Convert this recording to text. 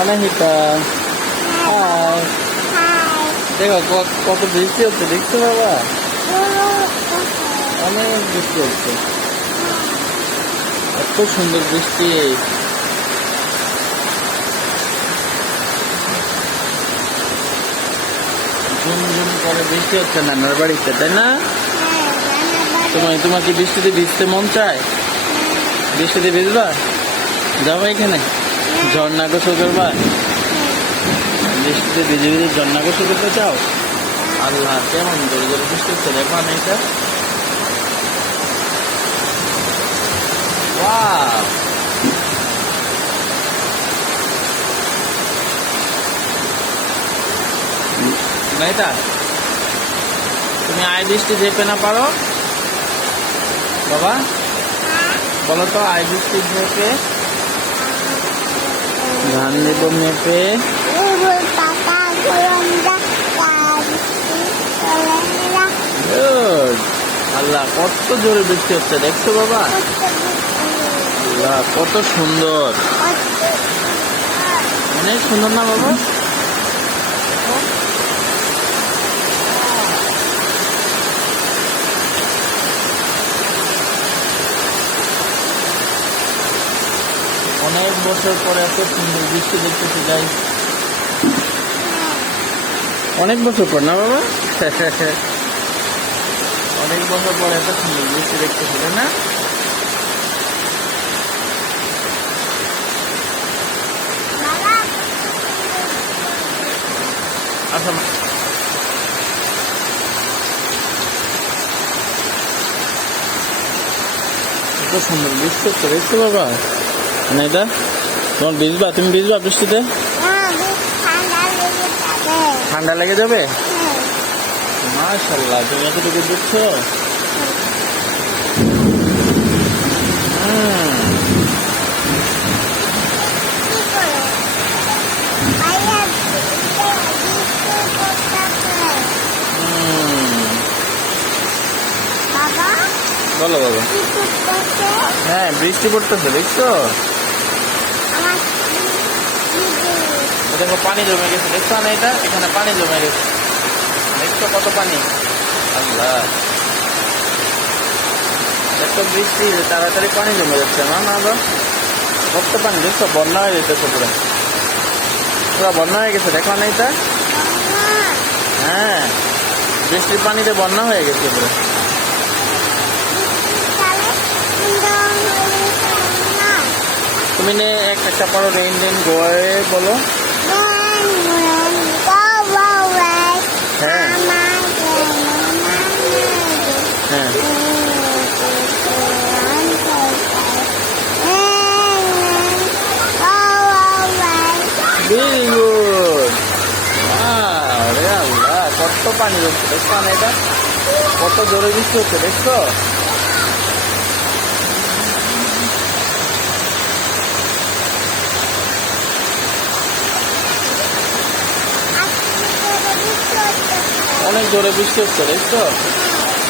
অনাহিকা, high. দেখো কত বৃষ্টি হচ্ছে, দেখছো বাবা? অনেক বৃষ্টি হচ্ছে, এত সুন্দর বৃষ্টি। ঝুমঝুম করে বৃষ্টি হচ্ছে নানার বাড়িতে, তাই না? তোমার কি বৃষ্টিতে ভিজতে মন চায়? বৃষ্টিতে ভিজবা? যাবো এখানে ঝর্ণা গোসল করবা? বৃষ্টিতে ভিজে ভিজে ঝর্ণা গোসল করতে চাও? আল্লাহ, কেমন জোরে জোরে বৃষ্টি হচ্ছে, দেখো না এটা? ওয়াও, মেয়েটা, তুমি আয় বৃষ্টি যেতে না পারো বাবা? বলো তো, আয় বৃষ্টি ঝেপে ধান দেব মেপে। আল্লাহ, কত জোরে বৃষ্টি হচ্ছে, দেখছো বাবা? আল্লাহ, কত সুন্দর, অনেক সুন্দর না বাবা? অনেক বছর পরে এত সুন্দর বৃষ্টি দেখতেছি, যাই অনেক বছর পর না বাবা? অনেক বছর পরে এত সুন্দর বৃষ্টি দেখতেছি, তাই না? আচ্ছা, এত সুন্দর বৃষ্টি হচ্ছে, দেখছো বাবা? এটা তোমার ভিজবা? তুমি ভিজবা বৃষ্টিতে? ঠান্ডা লেগে যাবে? মাশাআল্লাহ, তুমি এতটুকু বুঝছো। বলো বাবা। হ্যাঁ, বৃষ্টি পড়তেছে, দেখছো? দেখো পানি জমে গেছে, দেখছো না? এটা এখানে পানি জমে গেছে, দেখছো কত পানি? আল্লাহ, এত বৃষ্টি তাড়াতাড়ি পানি জমে যাচ্ছে না? না বা কত পানি, দেখছো? বন্যা হয়ে যেতেছে, পুরো পুরো বন্যা হয়ে গেছে, দেখো না এটা? হ্যাঁ, বৃষ্টির পানিতে বন্যা হয়ে গেছে পুরো। তুমি একটা পড়ো, রেইন রেইন গোয়ে বলো। হ্যাঁ হ্যাঁ, ভেরি গুড। আরে আল্লাহ, কত পানি জমছে, দেখছো না এটা? কত জোরে বৃষ্টি হচ্ছে, দেখছো? অনেক জোরে বৃষ্টি হচ্ছে, দেখছো?